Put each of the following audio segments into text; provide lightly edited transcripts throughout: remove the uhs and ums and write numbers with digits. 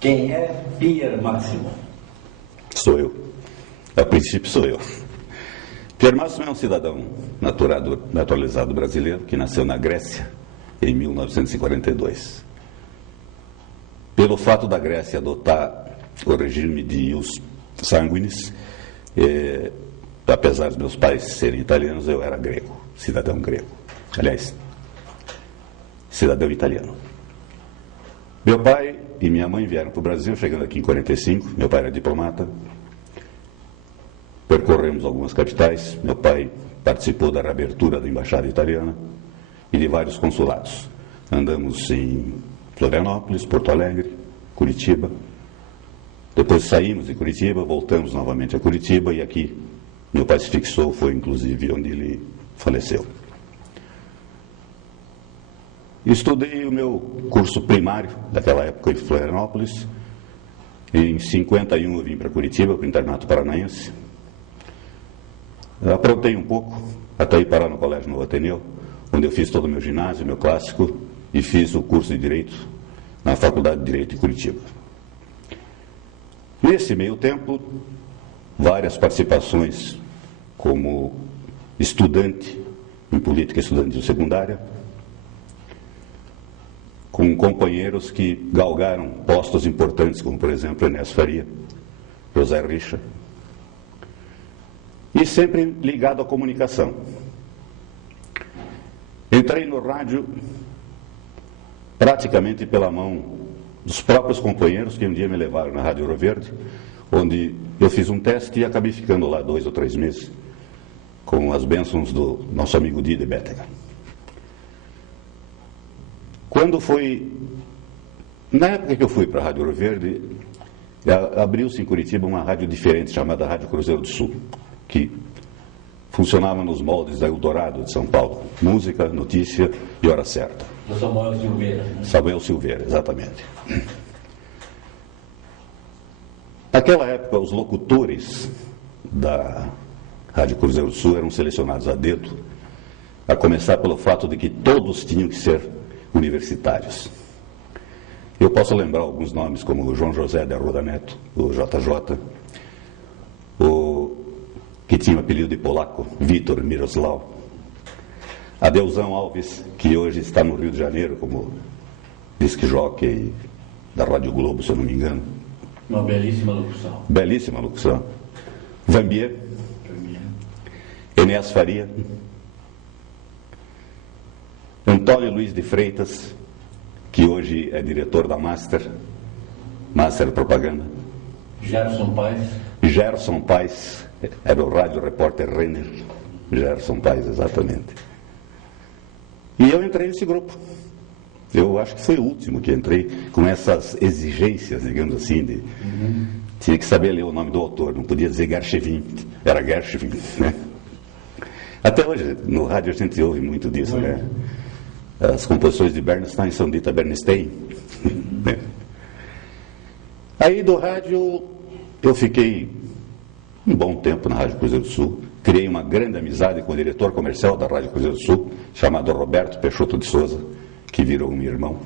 Quem é Pier Máximo? Sou eu. A princípio sou eu. Pier Máximo é um cidadão naturalizado brasileiro que nasceu na Grécia em 1942. Pelo fato da Grécia adotar o regime de ius sanguinis, apesar dos meus pais serem italianos, eu era grego, cidadão grego. Aliás, cidadão italiano. Meu pai e minha mãe vieram para o Brasil, chegando aqui em 45. Meu pai era diplomata. Percorremos algumas capitais. Meu pai participou da reabertura da embaixada italiana e de vários consulados. Andamos em Florianópolis, Porto Alegre, Curitiba. Depois saímos de Curitiba, voltamos novamente a Curitiba e aqui meu pai se fixou, foi inclusive onde ele faleceu. Estudei o meu curso primário, daquela época em Florianópolis. Em 51 eu vim para Curitiba, para o Internato Paranaense. Aprontei um pouco, até ir parar no Colégio Novo Ateneu, onde eu fiz todo o meu ginásio, meu clássico, e fiz o curso de Direito na Faculdade de Direito de Curitiba. Nesse meio tempo, várias participações como estudante em política estudantil secundária, com companheiros que galgaram postos importantes, como, por exemplo, Enéas Faria, José Richa, e sempre ligado à comunicação. Entrei no rádio praticamente pela mão dos próprios companheiros que um dia me levaram na Rádio Ouro Verde, onde eu fiz um teste e acabei ficando lá 2 ou 3 meses, com as bênçãos do nosso amigo Dide Bétega. Quando foi, na época que eu fui para a Rádio Ouro Verde, abriu-se em Curitiba uma rádio diferente, chamada Rádio Cruzeiro do Sul, que funcionava nos moldes da Eldorado de São Paulo. Música, notícia e hora certa. Do Samuel Silveira. Samuel Silveira, exatamente. Naquela época, os locutores da Rádio Cruzeiro do Sul eram selecionados a dedo, a começar pelo fato de que todos tinham que ser universitários. Eu posso lembrar alguns nomes, como o João José de Arruda Neto, o JJ, o que tinha o apelido de polaco, Vitor Miroslav, Adeusão Alves, que hoje está no Rio de Janeiro como disc jockey da Rádio Globo, se eu não me engano. Uma belíssima locução. Belíssima locução. Zambier, Enéas Faria, Antônio Luiz de Freitas, que hoje é diretor da Master Propaganda. Gerson Paes, era o rádio repórter Renner. Gerson Paes, exatamente. E eu entrei nesse grupo. Eu acho que foi o último que entrei com essas exigências, digamos assim, tinha que saber ler o nome do autor, não podia dizer Gershwin, era Gershwin, né? Até hoje, no rádio a gente ouve muito disso, né? As composições de Bernstein são ditas Bernstein. Aí do rádio eu fiquei um bom tempo na Rádio Cruzeiro do Sul, criei uma grande amizade com o diretor comercial da Rádio Cruzeiro do Sul, chamado Roberto Peixoto de Souza, que virou um irmão.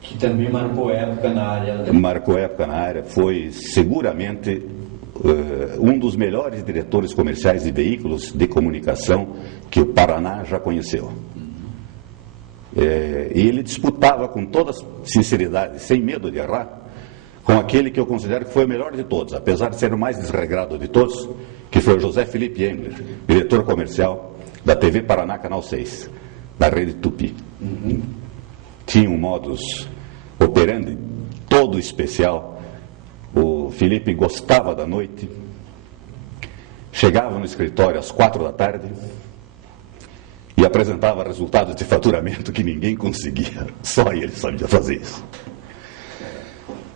Que também marcou época na área. Marcou época na área, foi seguramente um dos melhores diretores comerciais de veículos de comunicação que o Paraná já conheceu. E ele disputava com toda sinceridade, sem medo de errar, com aquele que eu considero que foi o melhor de todos, apesar de ser o mais desregrado de todos, que foi o José Felipe Engler, diretor comercial da TV Paraná Canal 6, da Rede Tupi. Tinha um modus operandi todo especial. O Felipe gostava da noite, chegava no escritório às 4 da tarde e apresentava resultados de faturamento que ninguém conseguia, só ele sabia fazer isso.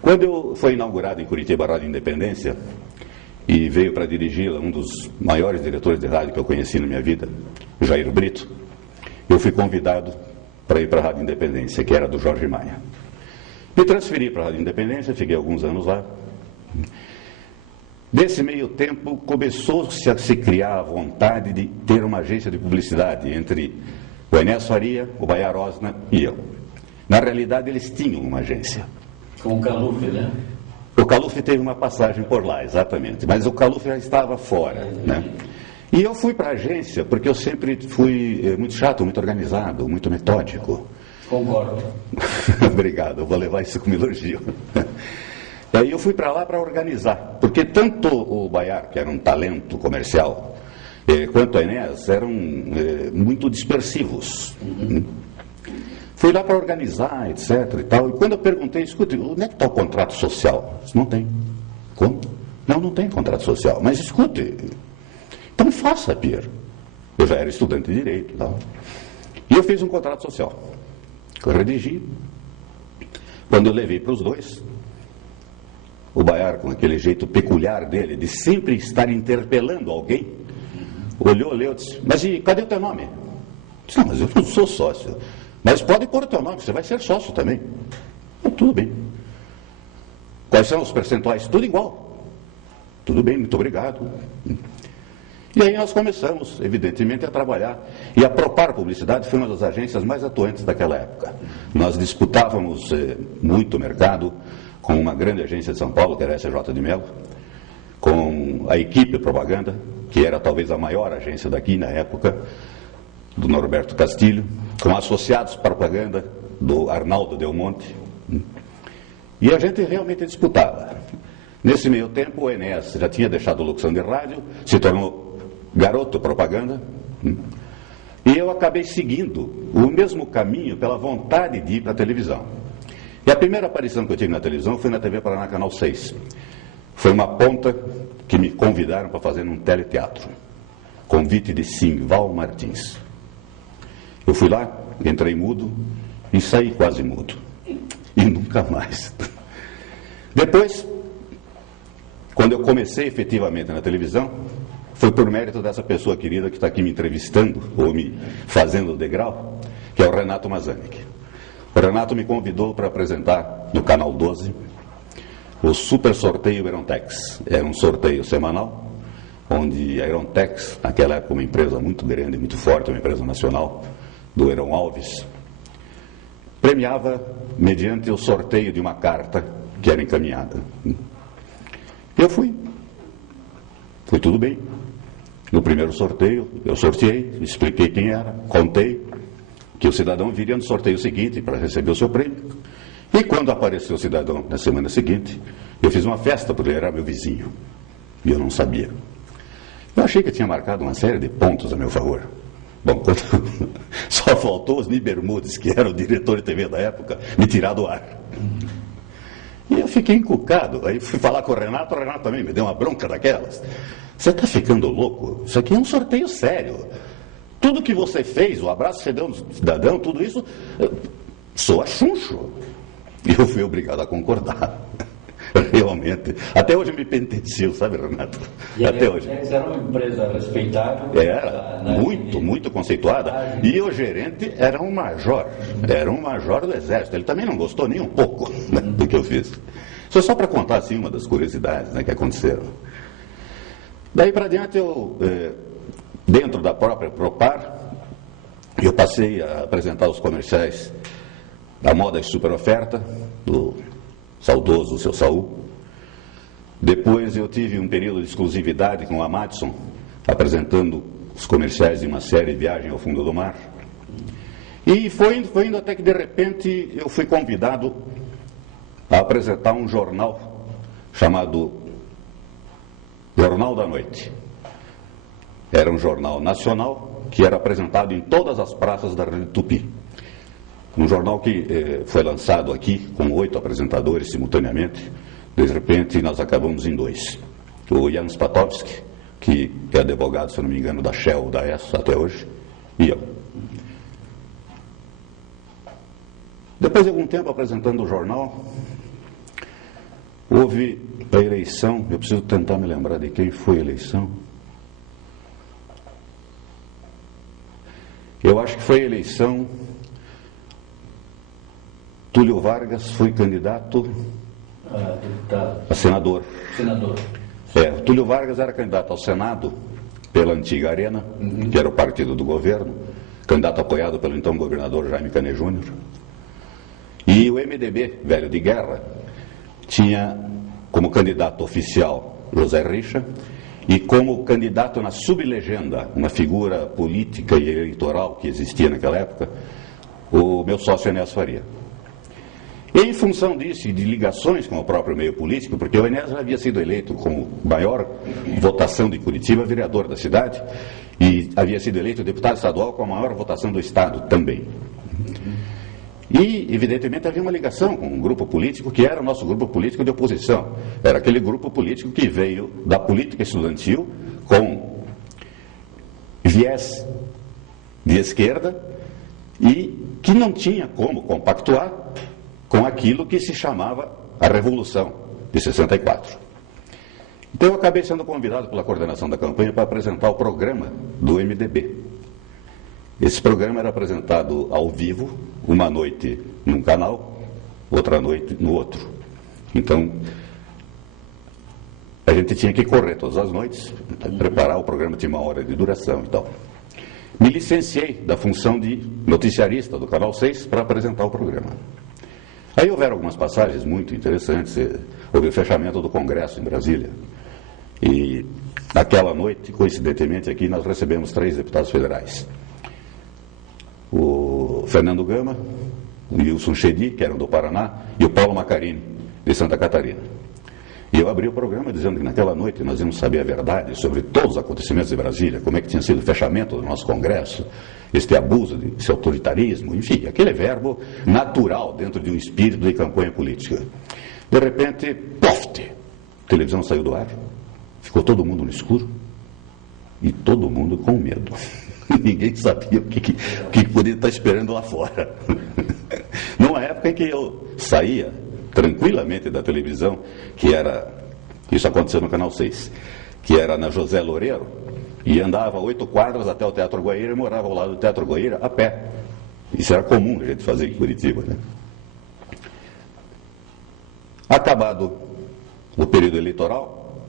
Quando foi inaugurado em Curitiba a Rádio Independência e veio para dirigi-la um dos maiores diretores de rádio que eu conheci na minha vida, Jair Brito, eu fui convidado para ir para a Rádio Independência, que era do Jorge Maia. Me transferi para a Rádio Independência, fiquei alguns anos lá. Nesse meio tempo, começou-se a se criar a vontade de ter uma agência de publicidade entre o Enéas Faria, o Baiar Osna e eu. Na realidade, eles tinham uma agência. Com o Caluf, né? O Caluf teve uma passagem por lá, exatamente, mas o Caluf já estava fora, né? E eu fui para a agência porque eu sempre fui muito chato, muito organizado, muito metódico. Concordo. Obrigado, eu vou levar isso como elogio. E aí eu fui para lá para organizar, porque tanto o Baiar, que era um talento comercial, quanto a Enéas eram muito dispersivos. Fui lá para organizar, etc. e tal. E quando eu perguntei, escute, onde é que está o contrato social? Disse, não tem. Como? Não tem contrato social. Mas escute, então faça, Pierre. Eu já era estudante de direito. Tal. E eu fiz um contrato social. Eu redigi. Quando eu levei para os dois, o Baiar, com aquele jeito peculiar dele, de sempre estar interpelando alguém, olhou e disse, mas e cadê o teu nome? Eu disse, não, mas eu não sou sócio. Mas pode pôr o teu nome, você vai ser sócio também. Tudo bem. Quais são os percentuais? Tudo igual. Tudo bem, muito obrigado. E aí nós começamos, evidentemente, a trabalhar. E a Propar Publicidade foi uma das agências mais atuantes daquela época. Nós disputávamos muito mercado com uma grande agência de São Paulo, que era a SJ de Mello, com a Equipe Propaganda, que era talvez a maior agência daqui na época, do Norberto Castilho, com Associados Propaganda, do Arnaldo Del Monte. E a gente realmente disputava. Nesse meio tempo, o Enéas já tinha deixado a locução de rádio, se tornou garoto propaganda, e eu acabei seguindo o mesmo caminho pela vontade de ir para a televisão. E a primeira aparição que eu tive na televisão foi na TV Paraná Canal 6. Foi uma ponta que me convidaram para fazer num teleteatro. Convite de Simval Martins. Eu fui lá, entrei mudo e saí quase mudo. E nunca mais. Depois, quando eu comecei efetivamente na televisão, foi por mérito dessa pessoa querida que está aqui me entrevistando, ou me fazendo o degrau, que é o Renato Mazanik. O Renato me convidou para apresentar no Canal 12 o Super Sorteio Aerontex. Era um sorteio semanal, onde a Aerontex, naquela época uma empresa muito grande, muito forte, uma empresa nacional, do Heron Alves, premiava mediante o sorteio de uma carta que era encaminhada. Eu fui. Foi tudo bem. No primeiro sorteio, eu sorteei, expliquei quem era, contei que o cidadão viria no sorteio seguinte para receber o seu prêmio. E quando apareceu o cidadão na semana seguinte, eu fiz uma festa porque ele era meu vizinho. E eu não sabia. Eu achei que eu tinha marcado uma série de pontos a meu favor. Bom, só faltou os Bermudes, que era o diretor de TV da época, me tirar do ar. E eu fiquei encucado. Aí fui falar com o Renato também me deu uma bronca daquelas. Você está ficando louco? Isso aqui é um sorteio sério. Tudo que você fez, o abraço que você deu no cidadão, tudo isso, soa chuncho. E eu fui obrigado a concordar. Realmente. Até hoje me penitencio, sabe, Renato? E até hoje. Era uma empresa respeitável. Era, muito conceituada. E o gerente era um major. Era um major do Exército. Ele também não gostou nem um pouco, né, do que eu fiz. Isso é só para contar, assim, uma das curiosidades, né, que aconteceram. Daí para diante, eu, dentro da própria Propar, eu passei a apresentar os comerciais da Moda e Super Oferta, do saudoso Seu Saul. Depois eu tive um período de exclusividade com a Madison, apresentando os comerciais de uma série Viagem ao Fundo do Mar. E foi indo até que de repente eu fui convidado a apresentar um jornal chamado Jornal da Noite. Era um jornal nacional que era apresentado em todas as praças da Rede Tupi. Um jornal que foi lançado aqui com 8 apresentadores simultaneamente. De repente nós acabamos em 2. O Jan Spatovski, que é advogado, se não me engano, da Shell, da ESO até hoje, e eu. Depois de algum tempo apresentando o jornal, houve a eleição. Eu preciso tentar me lembrar de quem foi a eleição. Eu acho que foi a eleição. Túlio Vargas foi candidato a senador. O Túlio Vargas era candidato ao Senado pela antiga Arena, que era o partido do governo, candidato apoiado pelo então governador Jaime Canet Júnior. E o MDB, velho de guerra, tinha como candidato oficial José Richa e como candidato na sublegenda, uma figura política e eleitoral que existia naquela época, o meu sócio Enéas Faria. E em função disso e de ligações com o próprio meio político, porque o Enéas havia sido eleito com maior votação de Curitiba, vereador da cidade, e havia sido eleito deputado estadual com a maior votação do estado também. E, evidentemente, havia uma ligação com um grupo político que era o nosso grupo político de oposição. Era aquele grupo político que veio da política estudantil com viés de esquerda e que não tinha como compactuar com aquilo que se chamava a Revolução de 64. Então eu acabei sendo convidado pela coordenação da campanha para apresentar o programa do MDB. Esse programa era apresentado ao vivo, uma noite num canal, outra noite no outro. Então, a gente tinha que correr todas as noites, preparar o programa, tinha uma hora de duração e tal. Me licenciei da função de noticiarista do Canal 6 para apresentar o programa. Aí houveram algumas passagens muito interessantes. Houve o fechamento do Congresso em Brasília. E naquela noite, coincidentemente, aqui nós recebemos 3 deputados federais. O Fernando Gama, o Wilson Chedi, que eram do Paraná, e o Paulo Macarini, de Santa Catarina. E eu abri o programa dizendo que naquela noite nós íamos saber a verdade sobre todos os acontecimentos de Brasília, como é que tinha sido o fechamento do nosso Congresso, este abuso, esse autoritarismo, enfim, aquele verbo natural dentro de um espírito de campanha política. De repente, poft, a televisão saiu do ar, ficou todo mundo no escuro e todo mundo com medo. Ninguém sabia o que poderia estar esperando lá fora. Numa época em que eu saía tranquilamente da televisão, que era, isso aconteceu no Canal 6, que era na José Loureiro, e andava 8 quadras até o Teatro Guaíra e morava ao lado do Teatro Guaíra a pé. Isso era comum a gente fazer em Curitiba, né? Acabado o período eleitoral,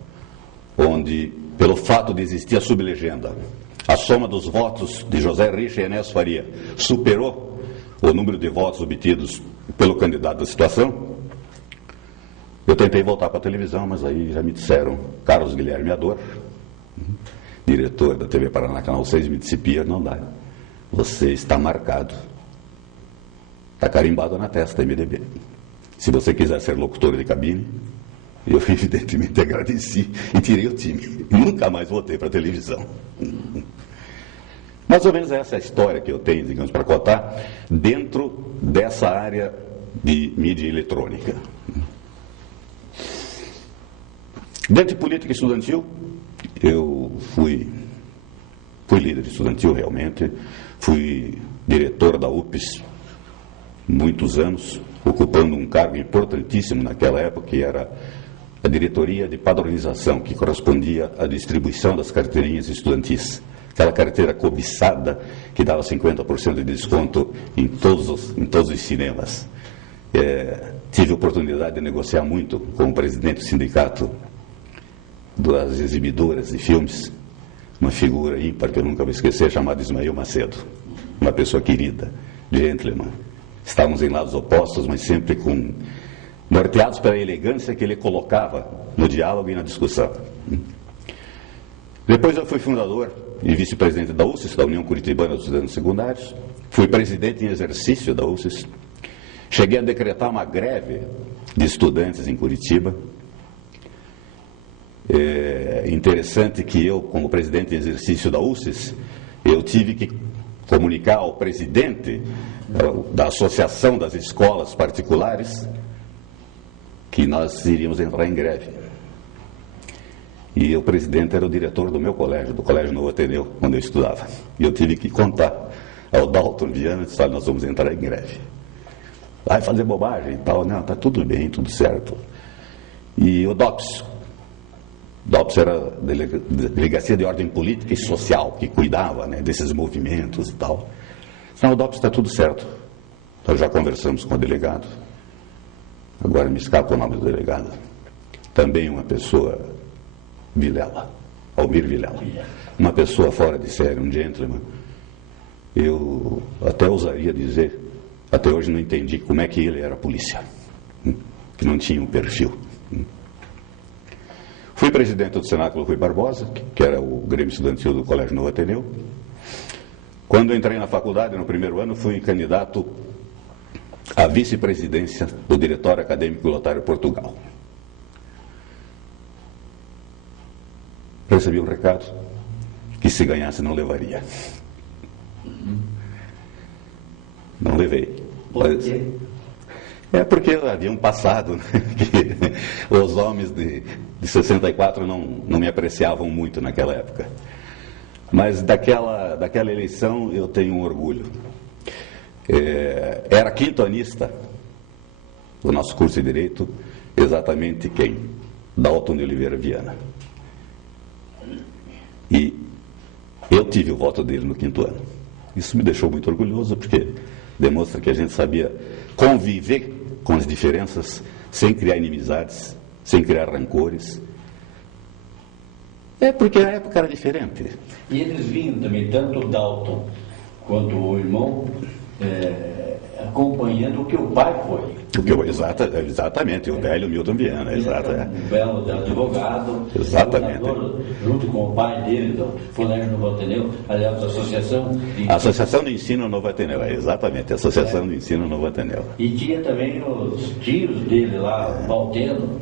onde, pelo fato de existir a sublegenda, a soma dos votos de José Richa e Enéas Faria superou o número de votos obtidos pelo candidato da situação, eu tentei voltar para a televisão, mas aí já me disseram, Carlos Guilherme Ador, diretor da TV Paraná Canal 6, me disse, Pia, não dá, você está marcado, está carimbado na testa, MDB. Se você quiser ser locutor de cabine, eu evidentemente agradeci e tirei o time. Nunca mais voltei para a televisão. Mais ou menos essa é a história que eu tenho, digamos, para contar dentro dessa área de mídia eletrônica. Dentro de política estudantil, eu fui líder estudantil realmente, fui diretor da UPES muitos anos, ocupando um cargo importantíssimo naquela época, que era a diretoria de padronização, que correspondia à distribuição das carteirinhas estudantis. Aquela carteira cobiçada que dava 50% de desconto em todos os cinemas. Tive a oportunidade de negociar muito com o presidente do sindicato das exibidoras de filmes, uma figura ímpar que eu nunca vou esquecer, chamada Ismael Macedo, uma pessoa querida, gentleman. Estávamos em lados opostos, mas sempre norteados pela elegância que ele colocava no diálogo e na discussão. Depois eu fui fundador e vice-presidente da UCES, da União Curitibana dos Estudantes Secundários. Fui presidente em exercício da UCES. Cheguei a decretar uma greve de estudantes em Curitiba. É interessante que eu, como presidente em exercício da UCES, eu tive que comunicar ao presidente da Associação das Escolas Particulares que nós iríamos entrar em greve. E o presidente era o diretor do meu colégio, do Colégio Novo Ateneu, onde eu estudava. E eu tive que contar ao Dalton Viana, disse, nós vamos entrar em greve. Vai fazer bobagem e tal. Não, está tudo bem, tudo certo. E o DOPS era a Delegacia de Ordem Política e Social, que cuidava, né, desses movimentos e tal. Não, o DOPS está tudo certo. Nós já conversamos com o delegado. Agora me escapa o nome do delegado. Também uma pessoa, Vilela, Almir Vilela. Uma pessoa fora de série, um gentleman. Eu até ousaria dizer, até hoje não entendi como é que ele era polícia. que não tinham perfil. Fui presidente do Cenáculo Rui Barbosa, que era o Grêmio Estudantil do Colégio Novo Ateneu. Quando entrei na faculdade, no primeiro ano, fui candidato à vice-presidência do Diretório Acadêmico Lotário Portugal. Recebi um recado que se ganhasse não levaria. Não levei. Por quê? É porque havia um passado, né, que os homens de 64 não me apreciavam muito naquela época. Mas daquela eleição eu tenho um orgulho. Era quintonista do nosso curso de Direito, exatamente quem? Dalton de Oliveira Viana. E eu tive o voto dele no 5º ano. Isso me deixou muito orgulhoso, porque demonstra que a gente sabia conviver com as diferenças sem criar inimizades, sem criar rancores. É porque a época era diferente. E eles vinham também, tanto o Dalton quanto o irmão, acompanhando o que o pai foi. Exatamente, o velho Milton Viana. Um belo advogado, exatamente. Junto com o pai dele, do Colégio Novo Ateneu, aliás, a Associação de Ensino Novo Ateneu, exatamente, a Associação de Ensino Novo Ateneu. E tinha também os tios dele lá, o Valteno.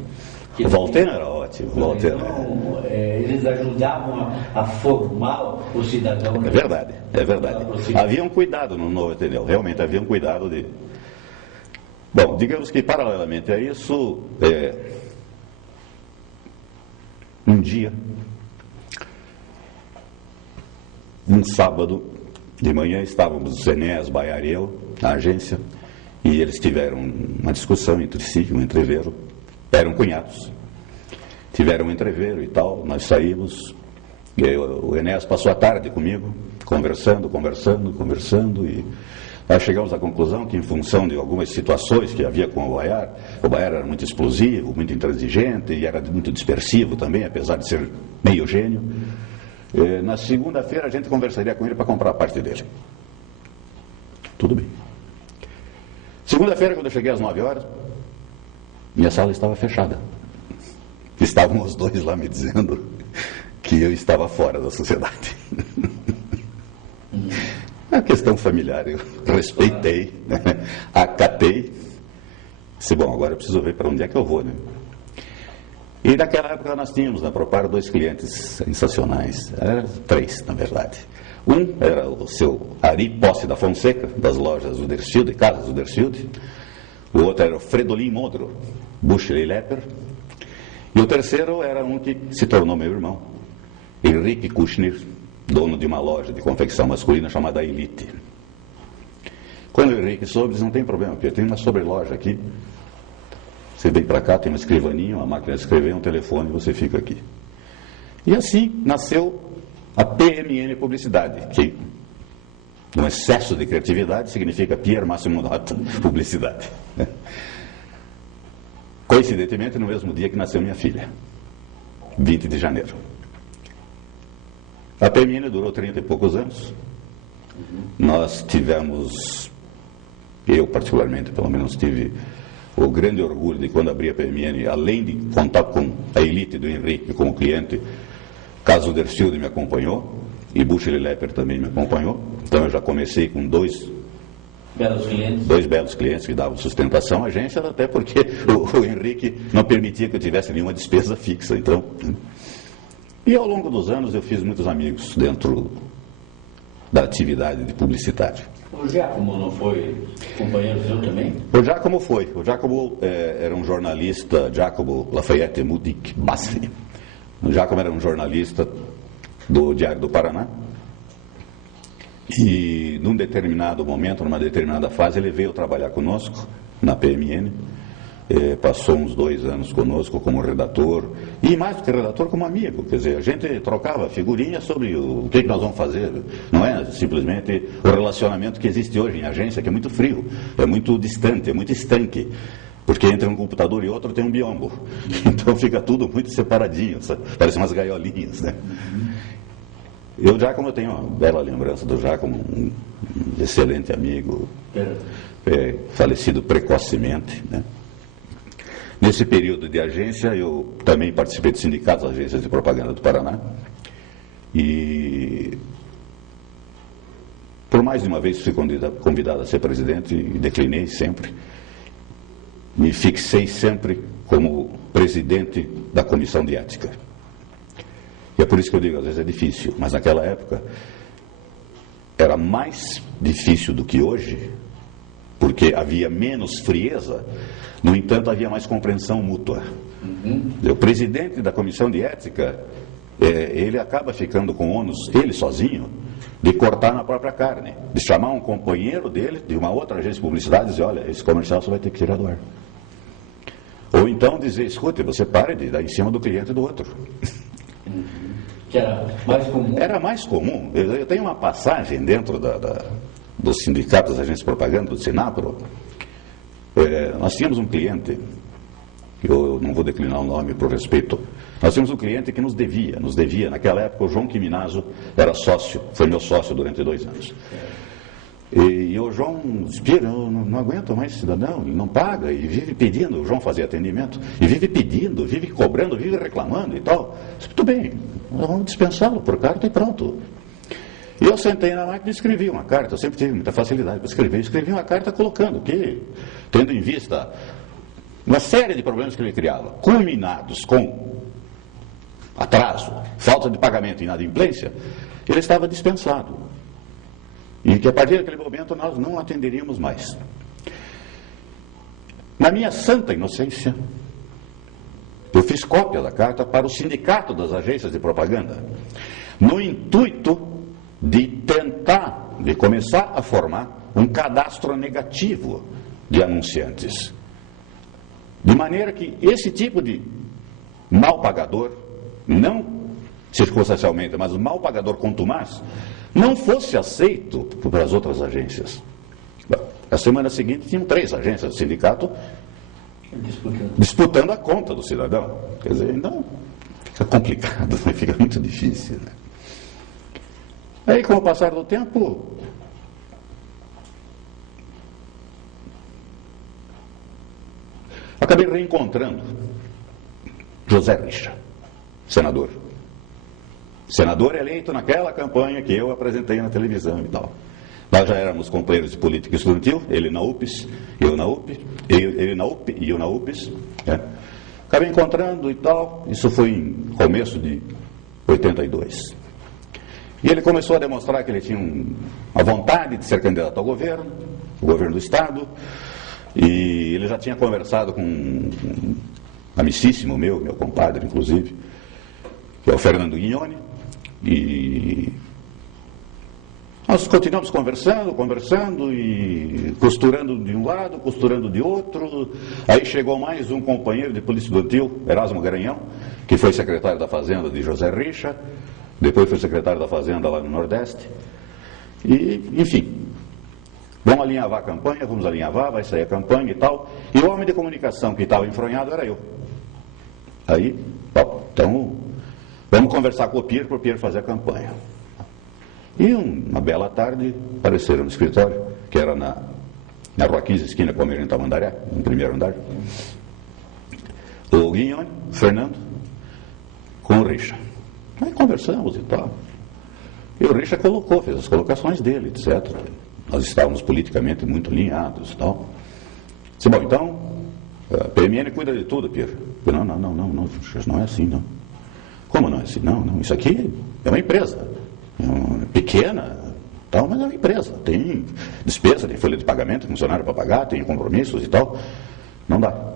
O Valteno era ótimo. Então, eles ajudavam a formar o cidadão. É verdade. Havia um cuidado no Novo Ateneu, realmente havia um cuidado de... Bom, digamos que paralelamente a isso, um dia, um sábado de manhã, estávamos o Enéas, Baiar e eu, na agência, e eles tiveram uma discussão entre si, um entrevero. Eram cunhados, tiveram um entrevero e tal, nós saímos, e aí o Enéas passou a tarde comigo, conversando, e nós chegamos à conclusão que, em função de algumas situações que havia com o Baiar era muito explosivo, muito intransigente e era muito dispersivo também, apesar de ser meio gênio. Na segunda-feira a gente conversaria com ele para comprar a parte dele. Tudo bem. Segunda-feira, quando eu cheguei às 9 horas, minha sala estava fechada. Estavam os dois lá me dizendo que eu estava fora da sociedade. É uma questão familiar, eu respeitei, né? Acatei. Disse, bom, agora eu preciso ver para onde é que eu vou, né? E naquela época nós tínhamos na Propar 2 clientes sensacionais. Eram 3, na verdade. Um era o seu Ari Posse da Fonseca, das lojas Udersfield, casas Udersfield. O outro era o Fredolin Modro, Bucher e Lepper. E o terceiro era um que se tornou meu irmão, Henrique Kushner, dono de uma loja de confecção masculina chamada Elite. Quando o Henrique soube, disse, não tem problema, porque eu tenho uma sobreloja aqui. Você vem para cá, tem uma escrivaninha, uma máquina de escrever, um telefone, você fica aqui. E assim nasceu a PMN Publicidade, que, um excesso de criatividade, significa Pier Massimo Nota Publicidade. Coincidentemente, no mesmo dia que nasceu minha filha, 20 de janeiro. A PMN durou 30 e poucos anos. Nós tivemos, eu particularmente, pelo menos, tive o grande orgulho de quando abri a PMN, além de contar com a Elite do Henrique como cliente, Caso Udersfield me acompanhou, e Bucher e Lepper também me acompanhou. Então eu já comecei com dois belos clientes que davam sustentação à agência, até porque o Henrique não permitia que eu tivesse nenhuma despesa fixa. Então, e ao longo dos anos eu fiz muitos amigos dentro da atividade de publicidade. O Giacomo não foi companheiro seu também? O Giacomo foi. O Giacomo era um jornalista, Giacomo Lafayette Mudic Bassi. O Giacomo era um jornalista do Diário do Paraná. E num determinado momento, numa determinada fase, ele veio trabalhar conosco na PMN, passou uns 2 anos conosco como redator, e mais do que redator, como amigo. Quer dizer, a gente trocava figurinhas sobre o que nós vamos fazer. Não é simplesmente o relacionamento que existe hoje em agência, que é muito frio, é muito distante, é muito estanque. Porque entre um computador e outro tem um biombo. Então fica tudo muito separadinho, sabe? Parece umas gaiolinhas, né? Eu, Giacomo, eu tenho uma bela lembrança do Giacomo, um excelente amigo, falecido precocemente, né? Nesse período de agência, eu também participei de sindicatos, agências de propaganda do Paraná. E por mais de uma vez fui convidado a ser presidente e declinei sempre. Me fixei sempre como presidente da comissão de ética. E é por isso que eu digo, às vezes é difícil, mas naquela época era mais difícil do que hoje, porque havia menos frieza, no entanto havia mais compreensão mútua. O presidente da comissão de ética, ele acaba ficando com ônus, ele sozinho, de cortar na própria carne, de chamar um companheiro dele, de uma outra agência de publicidade, e dizer, olha, esse comercial você vai ter que tirar do ar. Ou então dizer, escute, você para de dar em cima do cliente do outro. Que era mais comum? Era mais comum. Eu tenho uma passagem dentro dos sindicatos das agências de propaganda, do Sinapro. Nós tínhamos um cliente, eu não vou declinar o nome por respeito, nós tínhamos um cliente que nos devia. Naquela época o João Quiminazo era sócio, foi meu sócio durante 2 anos. E o João disse, eu não aguento mais esse cidadão, ele não paga, e vive pedindo, o João fazia atendimento, e vive pedindo, vive cobrando, vive reclamando e tal. Disse, tudo bem, vamos dispensá-lo por carta e pronto. E eu sentei na máquina e escrevi uma carta, eu sempre tive muita facilidade para escrever, escrevi uma carta colocando que, tendo em vista uma série de problemas que ele criava, culminados com atraso, falta de pagamento e inadimplência, ele estava dispensado. E que a partir daquele momento nós não atenderíamos mais. Na minha santa inocência, eu fiz cópia da carta para o sindicato das agências de propaganda, no intuito de tentar, de começar a formar um cadastro negativo de anunciantes. De maneira que esse tipo de mal pagador, não circunstancialmente, mas o mal pagador contumaz, não fosse aceito por as outras agências. A semana seguinte tinham 3 agências do sindicato disputando a conta do cidadão. Quer dizer, então fica complicado, fica muito difícil. Né? Aí, com o passar do tempo, acabei reencontrando José Richa, senador. Senador eleito naquela campanha que eu apresentei na televisão e tal. Nós já éramos companheiros de política estudantil, ele na UPES, eu na UP, ele na UP e eu na UPES. Acabei encontrando e tal, isso foi em começo de 82. E ele começou a demonstrar que ele tinha uma vontade de ser candidato ao governo, o governo do Estado, e ele já tinha conversado com um amicíssimo meu compadre, inclusive, que é o Fernando Guignoni, e nós continuamos conversando e costurando de um lado, costurando de outro. Aí chegou mais um companheiro de polícia estudantil, Erasmo Garanhão, que foi secretário da Fazenda de José Richa, depois foi secretário da Fazenda lá no Nordeste. E, enfim, vamos alinhavar a campanha, vai sair a campanha e tal. E o homem de comunicação que estava enfronhado era eu. Aí, bom, então, vamos conversar com o Pierre, para o Pierre fazer a campanha. E uma bela tarde, apareceram no escritório, que era na Rua 15, esquina com a Almirante Tamandaré, no primeiro andar, o Guignoni, o Fernando, com o Richa. Aí conversamos e tal. E o Richa fez as colocações dele, etc. Nós estávamos politicamente muito alinhados e tal. Disse, bom, então, a PMN cuida de tudo, Pierre. Não é assim, não. Como não é assim? Não, isso aqui é uma empresa. Pequena, tal, mas é uma empresa. Tem despesa, tem folha de pagamento, funcionário para pagar, tem compromissos e tal. Não dá.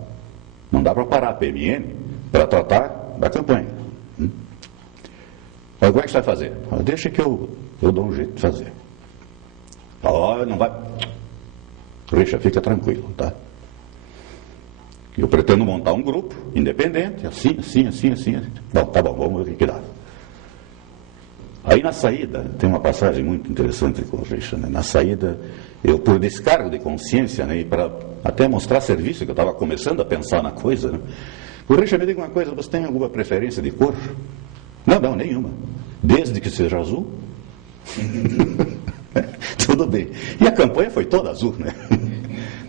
Não dá para parar a PMN para tratar da campanha. Mas como é que você vai fazer? Deixa que eu dou um jeito de fazer. Não vai. Richa, fica tranquilo, tá? Eu pretendo montar um grupo independente, assim. Bom, tá bom, vamos ver o que dá. Aí na saída, tem uma passagem muito interessante com o Richa, né? Na saída, eu por descargo de consciência, né, e para até mostrar serviço, que eu estava começando a pensar na coisa, né? O Richa me diga uma coisa, você tem alguma preferência de cor? Não, nenhuma. Desde que seja azul. Tudo bem. E a campanha foi toda azul, né?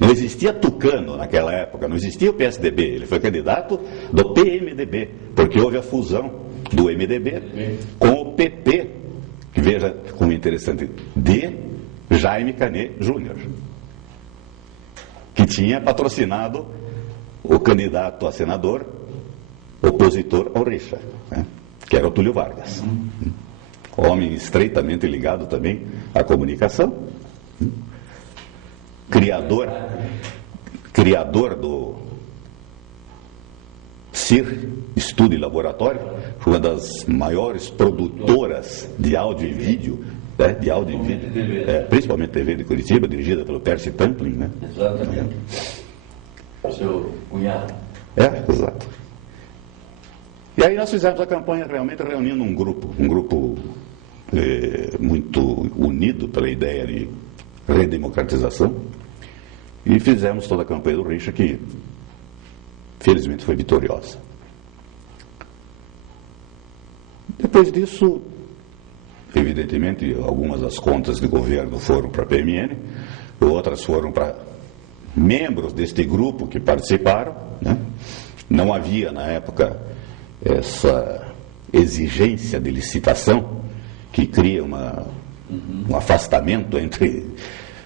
Não existia Tucano naquela época, não existia o PSDB. Ele foi candidato do PMDB, porque houve a fusão do MDB com o PP, que veja como interessante, de Jaime Canet Júnior, que tinha patrocinado o candidato a senador opositor ao Richa, né? Que era o Túlio Vargas. Homem estreitamente ligado também à comunicação, criador do CIR, Estudo e Laboratório, uma das maiores produtoras de áudio e vídeo, né? De áudio e vídeo, principalmente TV de Curitiba, dirigida pelo Percy Tamplin, né? Exatamente. Seu cunhado. Exato. E aí nós fizemos a campanha realmente reunindo um grupo muito unido pela ideia de redemocratização, e fizemos toda a campanha do Richa, que felizmente foi vitoriosa. Depois disso, evidentemente, algumas das contas de governo foram para a PMN, outras foram para membros deste grupo que participaram, né? Não havia na época essa exigência de licitação que cria um afastamento entre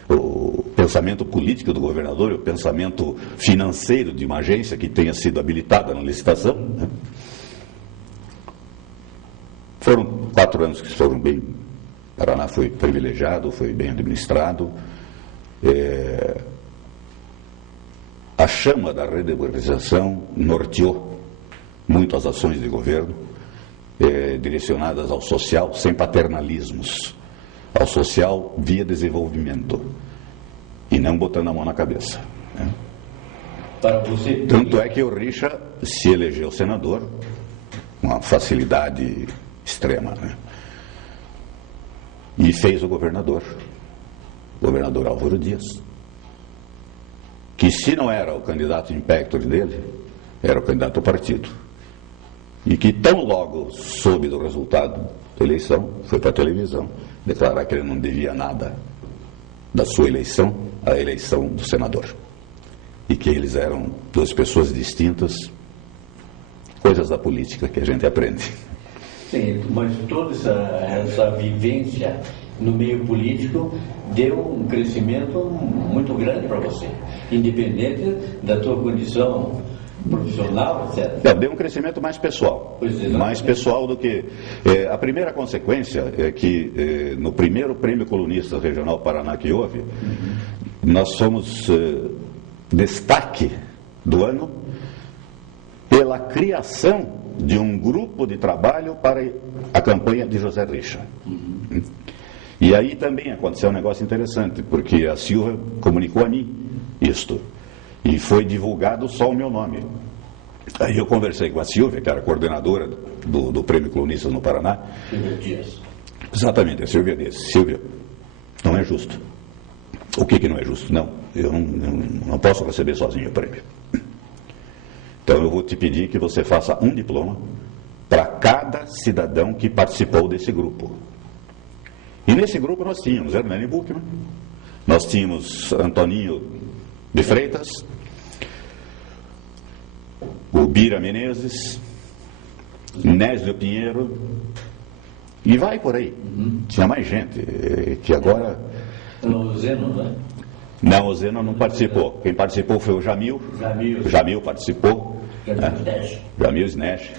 o pensamento político do governador e o pensamento financeiro de uma agência que tenha sido habilitada na licitação, né? Foram 4 anos que foram bem. O Paraná foi privilegiado, foi bem administrado. A chama da redemocratização norteou muito as ações de governo, direcionadas ao social, sem paternalismos, ao social via desenvolvimento, e não botando a mão na cabeça, né? Para você... Tanto é que o Richa se elegeu senador com uma facilidade extrema, né? E fez o governador Álvaro Dias, que se não era o candidato impector dele, era o candidato ao partido, e que tão logo soube do resultado da eleição, foi para a televisão declarar que ele não devia nada da sua eleição à eleição do senador, e que eles eram 2 pessoas distintas, coisas da política que a gente aprende. Sim, mas toda essa vivência no meio político deu um crescimento muito grande para você, independente da tua condição profissional, etc. Não, deu um crescimento mais pessoal. Mais pessoal do que... a primeira consequência é que no primeiro Prêmio Colunista Regional Paraná que houve, nós fomos destaque do ano pela criação de um grupo de trabalho para a campanha de José Richa. E aí também aconteceu um negócio interessante, porque a Silvia comunicou a mim isto, e foi divulgado só o meu nome. Aí eu conversei com a Silvia, que era coordenadora do Prêmio Colunistas no Paraná. Silvia Dias. Exatamente, a Silvia disse: Silvia, não é justo. O que não é justo? Não, eu não posso receber sozinho o prêmio. Então eu vou te pedir que você faça um diploma para cada cidadão que participou desse grupo. E nesse grupo nós tínhamos Hernani Buchmann, nós tínhamos Antoninho de Freitas, o Bira Menezes, Nésio Pinheiro, e vai por aí. Tinha mais gente, que agora... O Zeno, né? Não, o Zeno não participou. Quem participou foi o Jamil. O Jamil participou. Jamil Snesch,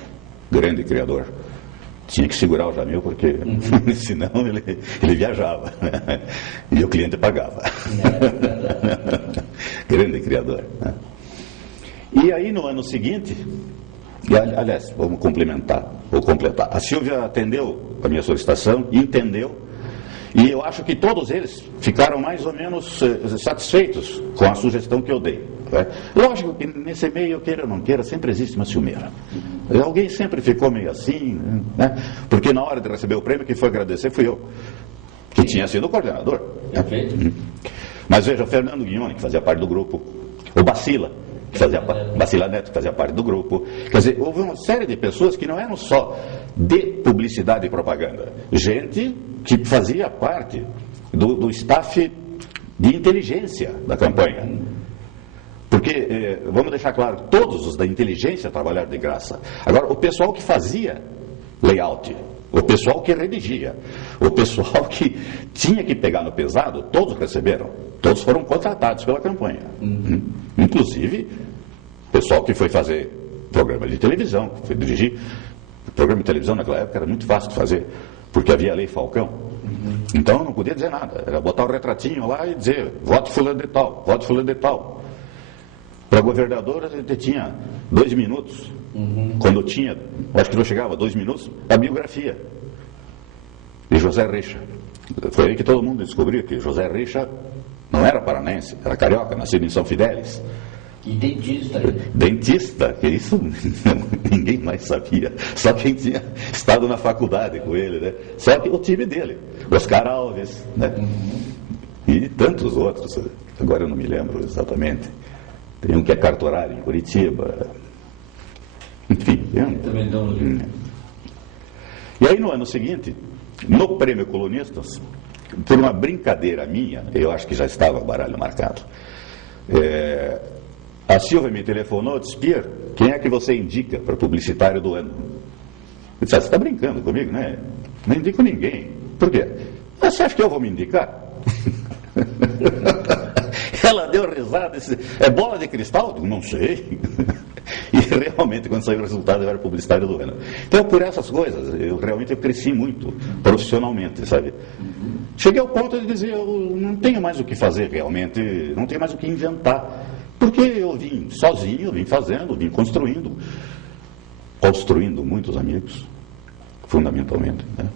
grande criador. Tinha que segurar o Jamil, porque senão ele viajava, né? E o cliente pagava. Grande criador, né? E aí no ano seguinte, aliás, vou completar. A Silvia atendeu a minha solicitação, entendeu, e eu acho que todos eles ficaram mais ou menos satisfeitos com a sugestão que eu dei, né? Lógico que nesse meio, queira ou não queira, sempre existe uma ciumeira. Alguém sempre ficou meio assim, né? Porque na hora de receber o prêmio, quem foi agradecer fui eu, que tinha sido o coordenador. Perfeito. Mas veja, o Fernando Guignoni, que fazia parte do grupo, o Bacila Neto, que fazia parte do grupo. Quer dizer, houve uma série de pessoas que não eram só de publicidade e propaganda, gente que fazia parte do staff de inteligência da campanha. Porque, vamos deixar claro, todos os da inteligência trabalharam de graça. Agora, o pessoal que fazia layout, o pessoal que redigia, o pessoal que tinha que pegar no pesado, todos receberam. Todos foram contratados pela campanha. Inclusive, o pessoal que foi fazer programa de televisão, que foi dirigir. Programa de televisão naquela época era muito fácil de fazer, porque havia a Lei Falcão. Então, não podia dizer nada. Era botar o retratinho lá e dizer, vote fulano de tal, vote fulano de tal. Para governador, a gente tinha 2 minutos. Quando tinha, acho que não chegava a 2 minutos, a biografia de José Reixa. Foi aí que todo mundo descobriu que José Reixa não era paranense, era carioca, nascido em São Fidélis. E dentista. Né? Dentista, que isso ninguém mais sabia. Só quem tinha estado na faculdade com ele, né? Só que o time dele, Oscar Alves, né? E tantos outros. Agora eu não me lembro exatamente. Tem um que é cartorário em Curitiba. Enfim. Também não lembro. E aí no ano seguinte, no Prêmio Colunistas, por uma brincadeira minha, eu acho que já estava o baralho marcado, a Silvia me telefonou e disse, Pierre, quem é que você indica para publicitário do ano? Eu disse, você está brincando comigo, né? Não indico ninguém. Por quê? Você acha que eu vou me indicar? Ela deu risada e disse, é bola de cristal? Eu digo, não sei. E realmente, quando saiu o resultado, eu era publicitário do ano. Então, por essas coisas, eu cresci muito profissionalmente, sabe? Cheguei ao ponto de dizer, eu não tenho mais o que fazer realmente, não tenho mais o que inventar. Porque eu vim sozinho, vim fazendo, vim construindo muitos amigos, fundamentalmente, né?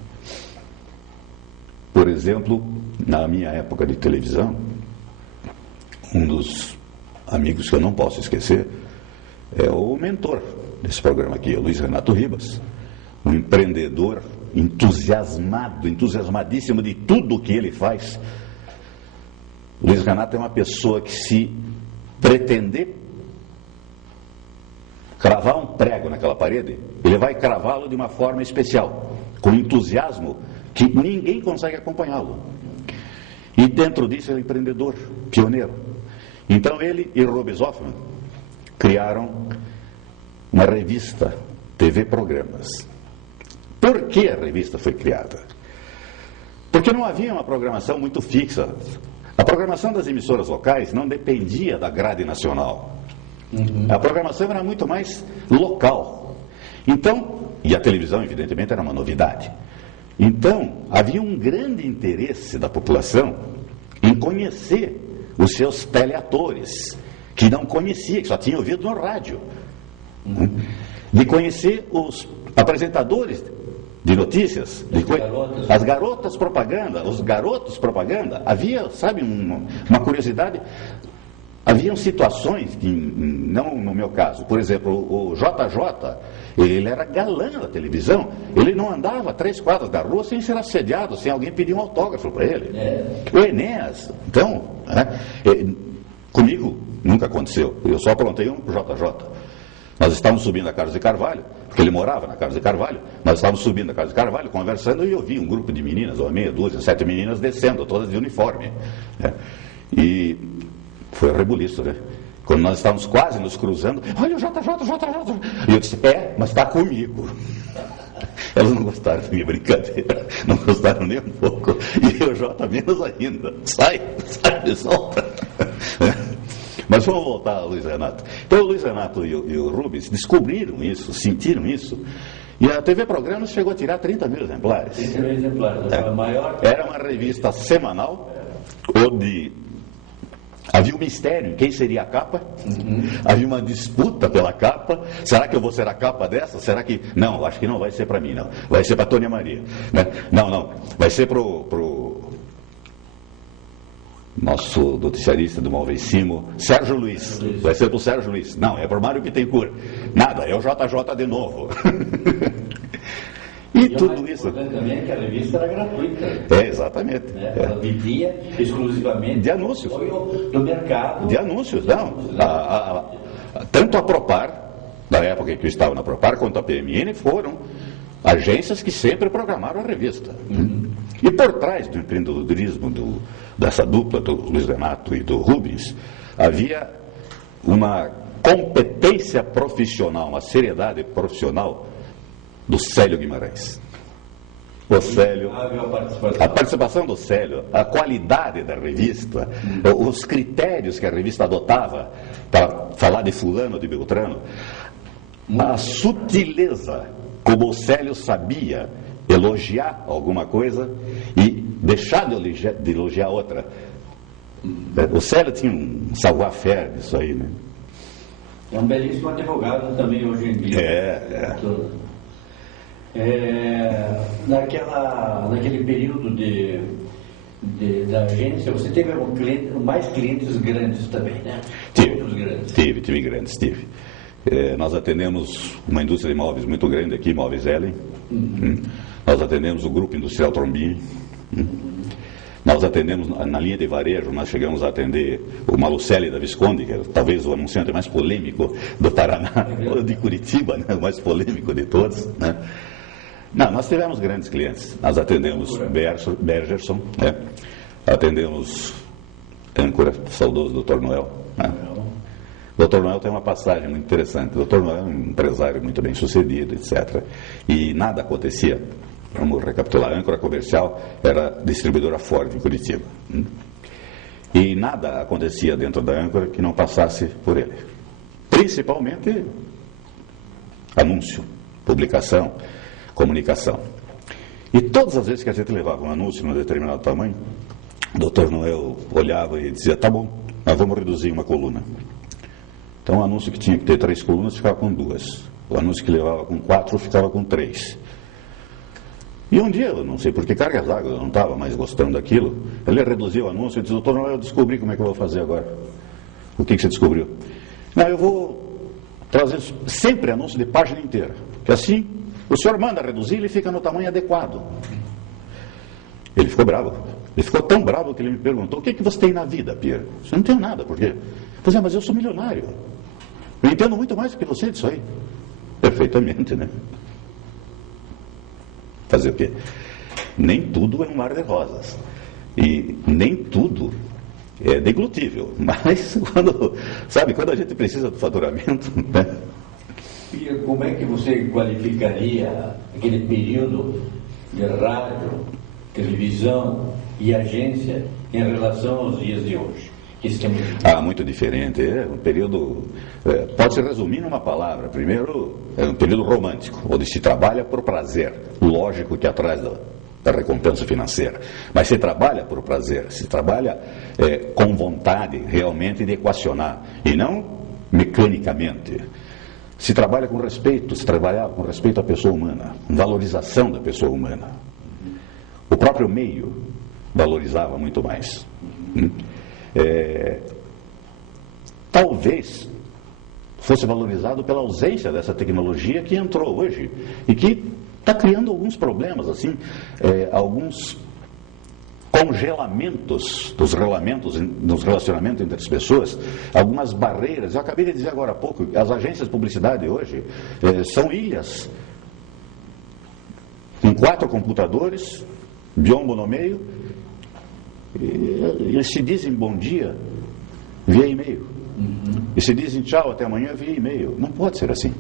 Por exemplo, na minha época de televisão, um dos amigos que eu não posso esquecer é o mentor desse programa aqui, o Luiz Renato Ribas, um empreendedor entusiasmadíssimo de tudo o que ele faz. O Luiz Renato é uma pessoa que, se pretender cravar um prego naquela parede, ele vai cravá-lo de uma forma especial, com entusiasmo que ninguém consegue acompanhá-lo. E dentro disso ele é empreendedor, pioneiro. Então ele e Rubens Hoffman criaram uma revista, TV Programas. Por que a revista foi criada? Porque não havia uma programação muito fixa. A programação das emissoras locais não dependia da grade nacional. A programação era muito mais local. Então, e a televisão, evidentemente, era uma novidade. Então, havia um grande interesse da população em conhecer os seus teleatores, que não conhecia, que só tinha ouvido no rádio. De conhecer os apresentadores de notícias, as garotas propaganda, os garotos propaganda. Havia, sabe, uma curiosidade. Haviam situações que, não no meu caso, por exemplo, o JJ, ele era galã da televisão, ele não andava 3 quadras da rua sem ser assediado, sem alguém pedir um autógrafo para ele. O Enéas, então, comigo nunca aconteceu, eu só aprontei um pro JJ. Nós estávamos subindo a Carlos de Carvalho, porque ele morava na Carlos de Carvalho, nós estávamos subindo a Carlos de Carvalho, conversando, e eu vi um grupo de meninas, ou meia dúzia, 7 meninas descendo, todas de uniforme. E foi um rebuliço, né? Quando nós estávamos quase nos cruzando, olha o JJ. E eu disse, mas está comigo. Elas não gostaram da minha brincadeira, não gostaram nem um pouco. E o J menos ainda. Sai, me solta. Mas vamos voltar ao Luiz Renato. Então o Luiz Renato e o Rubens descobriram isso, sentiram isso. E a TV Programas chegou a tirar 30 mil exemplares. 30 mil exemplares, a maior. Era uma revista semanal, onde havia um mistério, quem seria a capa? Havia uma disputa pela capa. Será que eu vou ser a capa dessa? Será que... Não, acho que não vai ser para mim, não. Vai ser para Tônia Maria. Né? Não. Vai ser pro nosso noticiarista do Malvecimo, Sérgio Luiz. Vai ser pro Sérgio Luiz. Não, é pro Mário Bittencourt. Nada, é o JJ de novo. E tudo isso. Também é que a revista era gratuita. Exatamente. Ela vivia exclusivamente de anúncios. Do mercado. De anúncios, não. Tanto a Propar, na época em que eu estava na Propar, quanto a PMN foram agências que sempre programaram a revista. E por trás do empreendedorismo dessa dupla, do Luiz Renato e do Rubens, havia uma competência profissional, uma seriedade profissional do Célio Guimarães. O Célio, a participação do Célio, a qualidade da revista, os critérios que a revista adotava para falar de fulano, de Beltrano, a sutileza como o Célio sabia elogiar alguma coisa e deixar de elogiar outra. O Célio tinha um savoir-faire disso aí, né? É um belíssimo advogado também hoje em dia. Naquele período da agência, você teve mais clientes grandes também, né? Tive grandes. Nós atendemos uma indústria de imóveis muito grande aqui, Imóveis Ellen. Nós atendemos o Grupo Industrial Trombini. Nós atendemos, na linha de varejo, nós chegamos a atender o Malucelli da Visconde, que é talvez o anunciante mais polêmico do Paraná, ou de Curitiba, né? O mais polêmico de todos, né? Não, nós tivemos grandes clientes. Nós atendemos Bergerson, né? Atendemos âncora, saudoso Dr. Noel, né? O Dr. Noel tem uma passagem muito interessante. O Dr. Noel é um empresário muito bem sucedido, etc. E nada acontecia. Vamos recapitular. A âncora comercial era distribuidora Ford em Curitiba. E nada acontecia dentro da âncora que não passasse por ele. Principalmente anúncio, publicação, comunicação. E todas as vezes que a gente levava um anúncio num determinado tamanho, o Dr. Noel olhava e dizia: tá bom, nós vamos reduzir uma coluna. Então o anúncio que tinha que ter 3 colunas ficava com 2. O anúncio que levava com 4 ficava com 3. E um dia, eu não sei por que cargas d'água, eu não estava mais gostando daquilo, ele reduziu o anúncio e disse: doutor, eu descobri como é que eu vou fazer agora. O que você descobriu? Não, eu vou trazer sempre anúncio de página inteira, que assim o senhor manda reduzir e ele fica no tamanho adequado. Ele ficou bravo. Ele ficou tão bravo que ele me perguntou: o que você tem na vida, Pierre? Você não tem nada, por quê? Pois é, mas eu sou milionário. Eu entendo muito mais do que você disso aí. Perfeitamente, né? Fazer o quê? Nem tudo é um mar de rosas. E nem tudo é deglutível. Mas quando a gente precisa do faturamento, né? E como é que você qualificaria aquele período de rádio, televisão e agência em relação aos dias de hoje? Muito diferente. É um período, pode se resumir numa palavra. Primeiro, é um período romântico, onde se trabalha por prazer. Lógico que atrás da recompensa financeira. Mas se trabalha por prazer, se trabalha com vontade realmente de equacionar, e não mecanicamente. Se trabalha com respeito, se trabalhava com respeito à pessoa humana, valorização da pessoa humana. O próprio meio valorizava muito mais. Talvez fosse valorizado pela ausência dessa tecnologia que entrou hoje e que está criando alguns problemas, assim, alguns congelamentos dos relacionamentos entre as pessoas, algumas barreiras. Eu acabei de dizer agora há pouco, as agências de publicidade hoje são ilhas com 4 computadores, biombo no meio. Eles se dizem bom dia via e-mail. E se dizem tchau, até amanhã via e-mail. Não pode ser assim.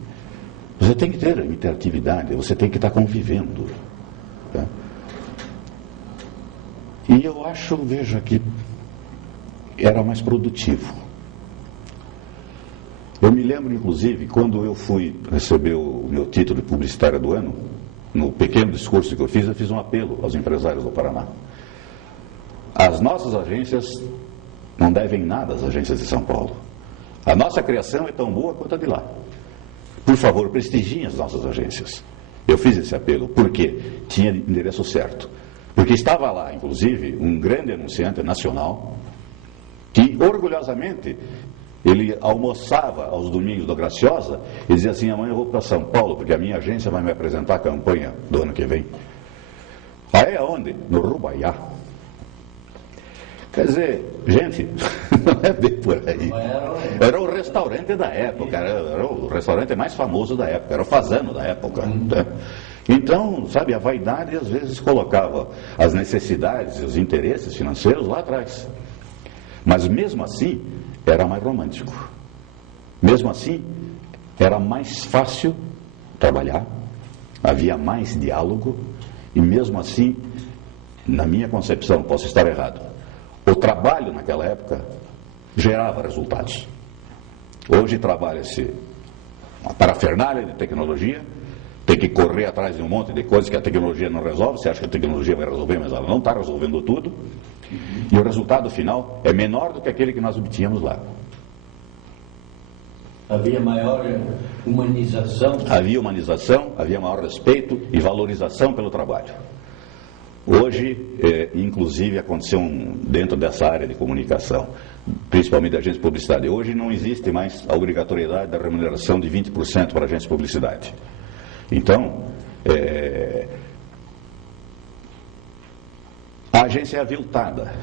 Você tem que ter interatividade, você tem que estar convivendo. Tá? E eu acho, veja, que era mais produtivo. Eu me lembro, inclusive, quando eu fui receber o meu título de publicitário do ano, no pequeno discurso que eu fiz um apelo aos empresários do Paraná. As nossas agências não devem nada às agências de São Paulo. A nossa criação é tão boa quanto a de lá. Por favor, prestigiem as nossas agências. Eu fiz esse apelo porque tinha endereço certo. Porque estava lá, inclusive, um grande anunciante nacional que, orgulhosamente, ele almoçava aos domingos do Graciosa e dizia assim: amanhã eu vou para São Paulo porque a minha agência vai me apresentar a campanha do ano que vem. Aí aonde? No Rubaiá. Quer dizer, gente, não é bem por aí. Era o restaurante da época, era o restaurante mais famoso da época, era o Fazano da época. Né? Então, sabe, a vaidade às vezes colocava as necessidades e os interesses financeiros lá atrás. Mas mesmo assim, era mais romântico. Mesmo assim, era mais fácil trabalhar, havia mais diálogo, e mesmo assim, na minha concepção, posso estar errado, o trabalho naquela época gerava resultados. Hoje trabalha-se uma parafernália de tecnologia, tem que correr atrás de um monte de coisas que a tecnologia não resolve. Você acha que a tecnologia vai resolver, mas ela não está resolvendo tudo. E o resultado final é menor do que aquele que nós obtínhamos lá. Havia maior humanização? Havia humanização, havia maior respeito e valorização pelo trabalho. Hoje, inclusive, aconteceu dentro dessa área de comunicação, principalmente da agência de publicidade. Hoje não existe mais a obrigatoriedade da remuneração de 20% para a agência de publicidade. Então, a agência é aviltada.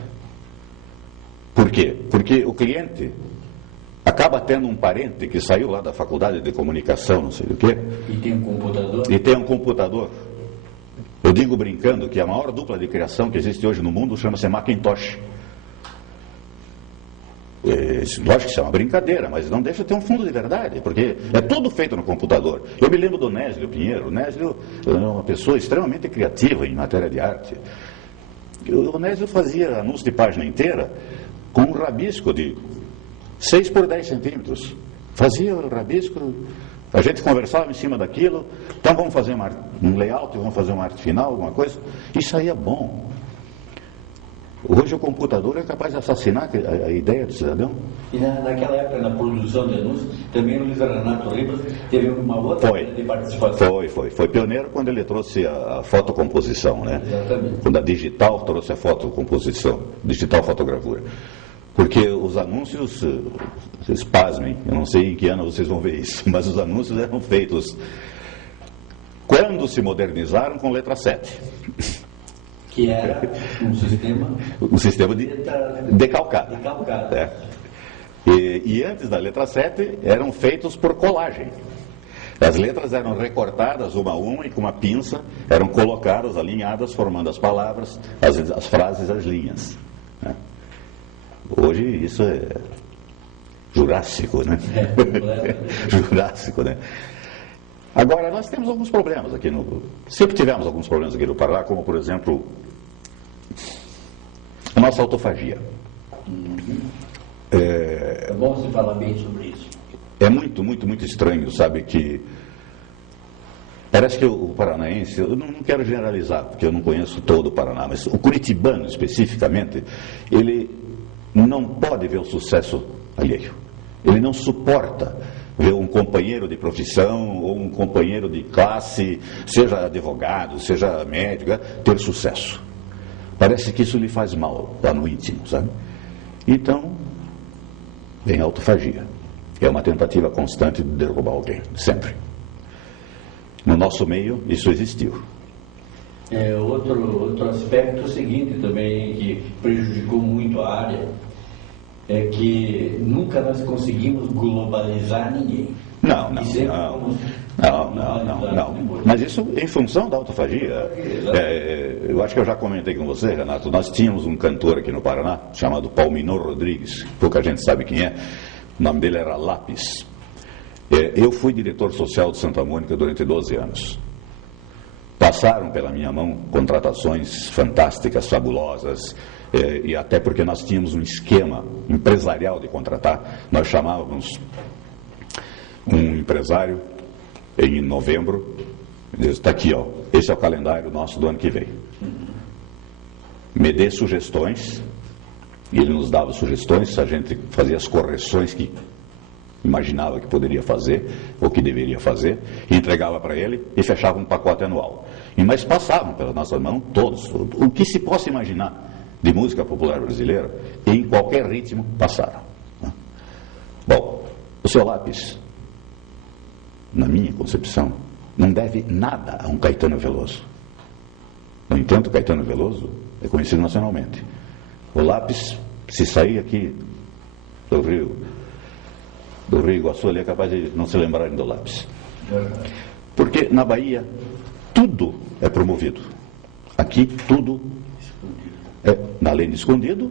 Por quê? Porque o cliente acaba tendo um parente que saiu lá da faculdade de comunicação, não sei o quê. E tem um computador. E tem um computador. Eu digo brincando que a maior dupla de criação que existe hoje no mundo chama-se Macintosh. Lógico que isso é uma brincadeira, mas não deixa de ter um fundo de verdade, porque é tudo feito no computador. Eu me lembro do Néslio Pinheiro. O Néslio é uma pessoa extremamente criativa em matéria de arte. O Néslio fazia anúncio de página inteira com um rabisco de 6 por 10 centímetros. Fazia o rabisco, a gente conversava em cima daquilo, então vamos fazer um layout, vamos fazer uma arte final, alguma coisa, e saía bom. Hoje o computador é capaz de assassinar a ideia do cidadão. E naquela época, na produção de anúncios, também o Luiz Renato Ribas teve uma outra de participação. Foi pioneiro quando ele trouxe a fotocomposição, né? Exatamente. Quando a digital trouxe a fotocomposição, digital fotogravura. Porque os anúncios, vocês pasmem, eu não sei em que ano vocês vão ver isso, mas os anúncios eram feitos quando se modernizaram com letra 7. Que era um sistema decalcado. É. E antes da letra 7 eram feitos por colagem. As letras eram recortadas uma a uma e com uma pinça eram colocadas, alinhadas, formando as palavras, as frases, as linhas. Né? Hoje isso é jurássico, né? Jurássico, né? Agora, nós temos alguns problemas aqui sempre tivemos alguns problemas aqui no Paraná, como, por exemplo, a nossa autofagia. É bom você falar bem sobre isso. É muito, muito, muito estranho, sabe, que parece que o paranaense, eu não quero generalizar, porque eu não conheço todo o Paraná, mas o curitibano, especificamente, ele não pode ver o sucesso alheio. Ele não suporta ver um companheiro de profissão ou um companheiro de classe, seja advogado, seja médico, ter sucesso. Parece que isso lhe faz mal lá no íntimo, sabe? Então, vem a autofagia. É uma tentativa constante de derrubar alguém, sempre. No nosso meio, isso existiu. Outro aspecto seguinte também, que prejudicou muito a área, é que nunca nós conseguimos globalizar ninguém. Não. Mas isso em função da autofagia. Eu acho que eu já comentei com você, Renato. Nós tínhamos um cantor aqui no Paraná, chamado Palminor Rodrigues, pouca gente sabe quem é. O nome dele era Lápis. Eu fui diretor social de Santa Mônica durante 12 anos. Passaram pela minha mão contratações fantásticas, fabulosas, e até porque nós tínhamos um esquema empresarial de contratar. Nós chamávamos um empresário em novembro, está aqui, ó, esse é o calendário nosso do ano que vem. Me dê sugestões, e ele nos dava sugestões, a gente fazia as correções que imaginava que poderia fazer, ou que deveria fazer, e entregava para ele e fechava um pacote anual. Mas passavam pela nossa mão todos, o que se possa imaginar de música popular brasileira, em qualquer ritmo, passaram. Bom, o seu Lápis, na minha concepção, não deve nada a um Caetano Veloso. No entanto, Caetano Veloso é conhecido nacionalmente. O Lápis, se sair aqui do Rio Iguaçu, ele é capaz de não se lembrarem do Lápis. Porque na Bahia, tudo é promovido. Aqui, tudo além de escondido,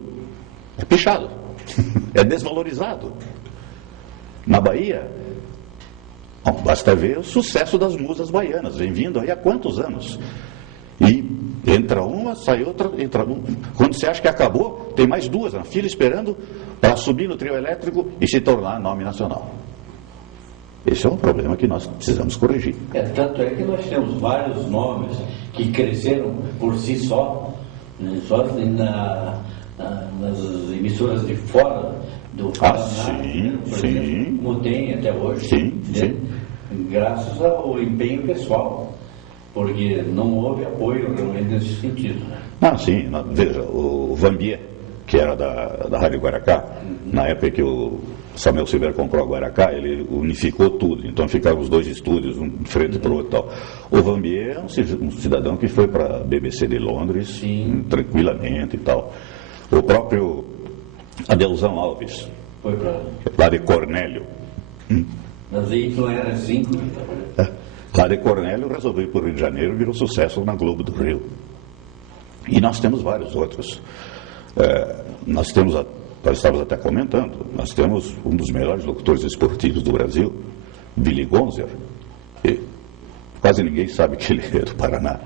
é pichado, é desvalorizado. Na Bahia, bom, basta ver o sucesso das musas baianas, vem vindo aí há quantos anos? E entra uma, sai outra, entra uma. Quando você acha que acabou, tem mais duas na fila esperando para subir no trio elétrico e se tornar nome nacional. Esse é um problema que nós precisamos corrigir. Tanto é que nós temos vários nomes que cresceram por si só, né, só nas emissoras de fora do Paraná, sim, por sim. exemplo, como tem até hoje, Sim, né, sim. graças ao empenho pessoal, porque não houve apoio realmente nesse sentido. Né? Sim, veja, o Vambier, que era da Rádio Guaracá, na época que o Samuel Silveira comprou a Guaracá, ele unificou tudo, então ficaram os dois estúdios, um de frente para o outro e tal. O Vambier é um cidadão que foi para a BBC de Londres, tranquilamente e tal. O próprio Adelzão Alves, foi para lá de Cornélio. Mas aí não era 5, Lá de Cornélio resolveu ir para o Rio de Janeiro e virou sucesso na Globo do Rio. E nós temos vários outros. Nós estávamos até comentando, nós temos um dos melhores locutores esportivos do Brasil, Billy Gonzer, e quase ninguém sabe que ele é do Paraná.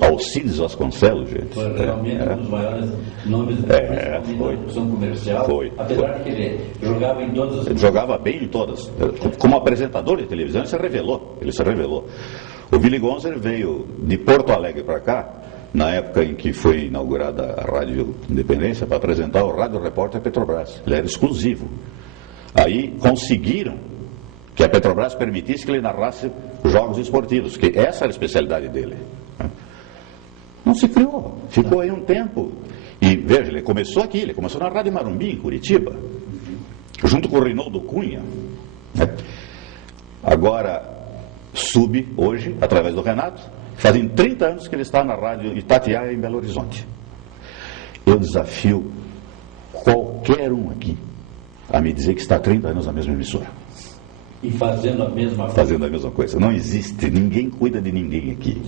Alcides Vasconcelos, gente. Foi realmente um dos maiores nomes da produção comercial. Apesar de que ele jogava em todas as... Ele jogava bem em todas. Como apresentador de televisão, ele se revelou. O Billy Gonzer veio de Porto Alegre para cá, na época em que foi inaugurada a Rádio Independência, para apresentar o Rádio Repórter Petrobras. Ele era exclusivo. Aí conseguiram que a Petrobras permitisse que ele narrasse jogos esportivos, que essa era a especialidade dele. Não se criou, ficou aí um tempo. E veja, ele começou na Rádio Marumbi, em Curitiba, junto com o Reinaldo Cunha. Agora, hoje, através do Renato, fazem 30 anos que ele está na Rádio Itatiaia, em Belo Horizonte. Eu desafio qualquer um aqui a me dizer que está há 30 anos na mesma emissora. E fazendo a mesma coisa. Não existe, ninguém cuida de ninguém aqui.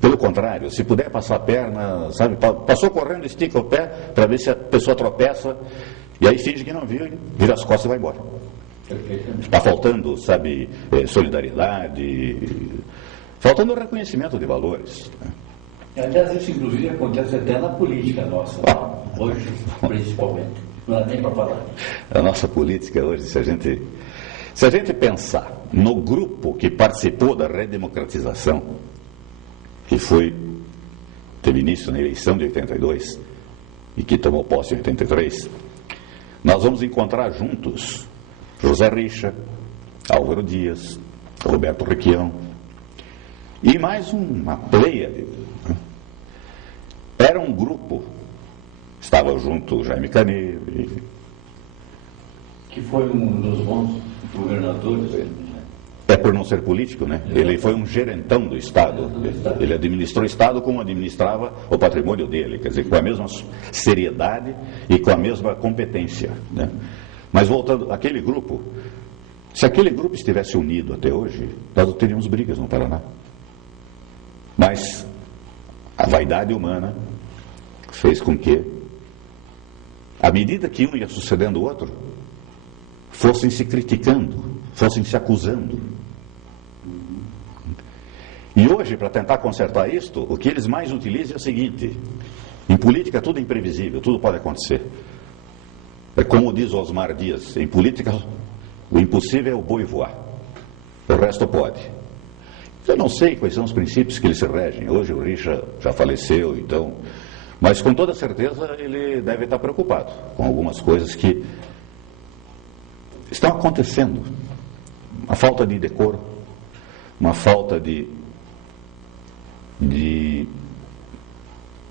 Pelo contrário, se puder passar a perna, sabe, passou correndo, estica o pé para ver se a pessoa tropeça, e aí finge que não viu, vira as costas e vai embora. Está faltando, sabe, solidariedade, faltando reconhecimento de valores. Aliás, isso inclusive acontece até na política nossa, hoje principalmente. Não dá nem para falar. A nossa política hoje, se a gente pensar no grupo que participou da redemocratização, que teve início na eleição de 82 e que tomou posse em 83, nós vamos encontrar juntos José Richa, Álvaro Dias, Roberto Requião e mais uma pleiade. Era um grupo, estava junto o Jaime Carneiro, que foi um dos bons governadores. É por não ser político, né? Ele foi um gerentão do Estado. Ele administrou o Estado como administrava o patrimônio dele, quer dizer, com a mesma seriedade e com a mesma competência, né? Mas voltando, aquele grupo, se aquele grupo estivesse unido até hoje, nós não teríamos brigas no Paraná. Mas a vaidade humana fez com que, à medida que um ia sucedendo o outro, fossem se criticando, fossem se acusando. E hoje, para tentar consertar isto, o que eles mais utilizam é o seguinte: em política tudo é imprevisível, tudo pode acontecer. É como diz Osmar Dias, em política o impossível é o boi voar, o resto pode. Eu não sei quais são os princípios que eles se regem. Hoje o Richa já faleceu, então, mas com toda certeza ele deve estar preocupado com algumas coisas que estão acontecendo. Uma falta de decoro, uma falta de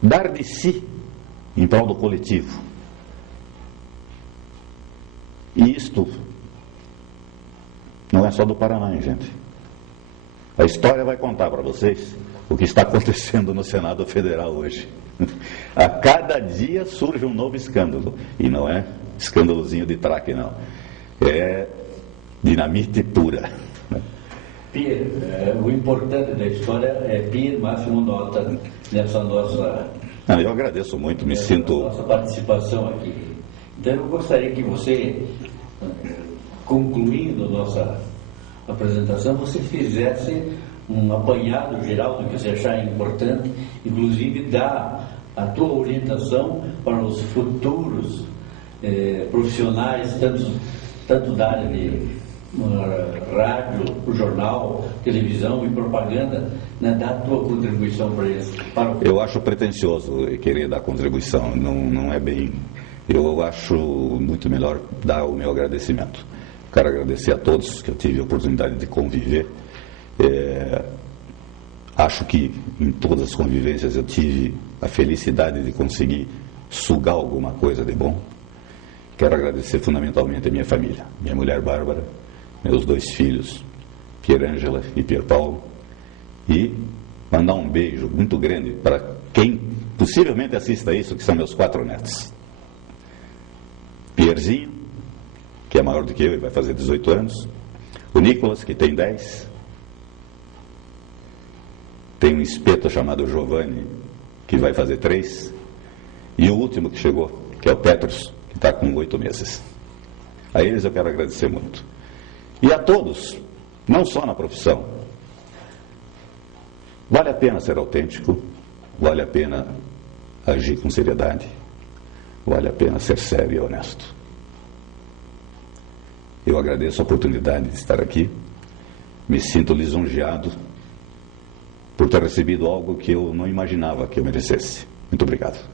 dar de si em prol do coletivo. E isto não é só do Paraná, hein, gente? A história vai contar para vocês o que está acontecendo no Senado Federal hoje. A cada dia surge um novo escândalo. E não é escândalozinho de traque, não. É dinamite pura. Pier, o importante da história é Pier Máximo Nota nessa nossa... Eu agradeço muito, me sinto... Nossa participação aqui. Então eu gostaria que você, concluindo nossa apresentação, você fizesse um apanhado geral do que você achar importante, inclusive dar a tua orientação para os futuros profissionais, tanto da área de rádio, jornal, televisão e propaganda, né, dar a tua contribuição para eles. Eu acho pretensioso querer dar contribuição, não é bem. Eu acho muito melhor dar o meu agradecimento. Quero agradecer a todos que eu tive a oportunidade de conviver. Acho que em todas as convivências eu tive a felicidade de conseguir sugar alguma coisa de bom. Quero agradecer fundamentalmente a minha família, minha mulher Bárbara, meus 2 filhos, Pierângela e Pierpaulo, e mandar um beijo muito grande para quem possivelmente assista isso, que são meus 4 netos. Pierzinho, que é maior do que eu e vai fazer 18 anos, o Nicolas, que tem 10, tem um espeto chamado Giovanni, que vai fazer 3, e o último que chegou, que é o Petros, que está com 8 meses. A eles eu quero agradecer muito. E a todos, não só na profissão. Vale a pena ser autêntico, vale a pena agir com seriedade, vale a pena ser sério e honesto. Eu agradeço a oportunidade de estar aqui, me sinto lisonjeado por ter recebido algo que eu não imaginava que eu merecesse. Muito obrigado.